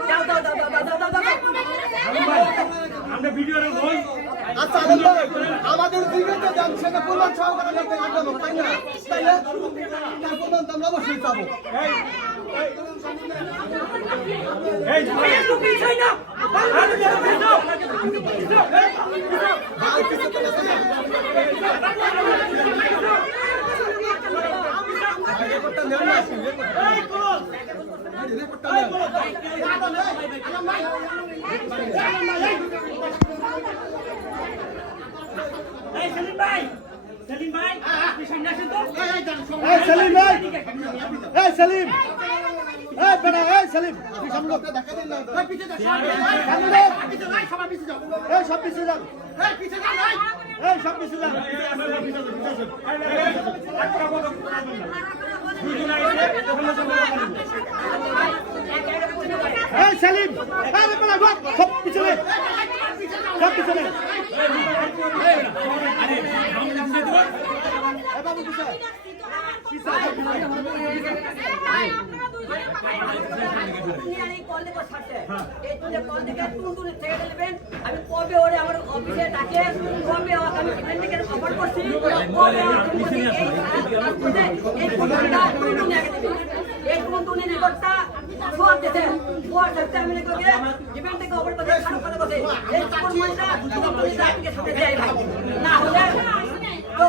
দাও দাও দাও দাও দাও দাও দাও আমরা ভিডিওরে হই আচ্ছা আমাদের দিকে দেন সেটা প্রমাণ সহকারে দেখতে লাগবে তাই না তাই না তার প্রমাণ তো আমরা অবশ্যই পাবো এই এই তো কিছুই না রেকর্ডটা নেন না রেকর্ডটা নেন এই সেলিম ভাই আপনি সামনে আসেন তো এই সেলিম ভাই এই সেলিম এই বেটা এই সেলিম তুই সামনে দেখা দেন না এই পিছে যা সামনে পিছে যাই সবাই পিছে যাও এই সব পিছে যাও এই পিছে যা নাই এই সব পিছে যাও এই সেলিম আরে বেটা গো সব পিছনে সব পিছনে আরে আমরা দিতে দেব এই বাবু পিছে আমি কবে ওরে আমার অফিসে ডাকে কবে আমি সিন্ডিকেট খবর করছি এই কোনটুনি নিকটটা সব দেশে ওর সাথে আমি লিখে ইভেন্ট থেকে খবর করে খারাপ কথা বলে এই কোন মনটা কোনটুনি সাথে দেয় না হলে তো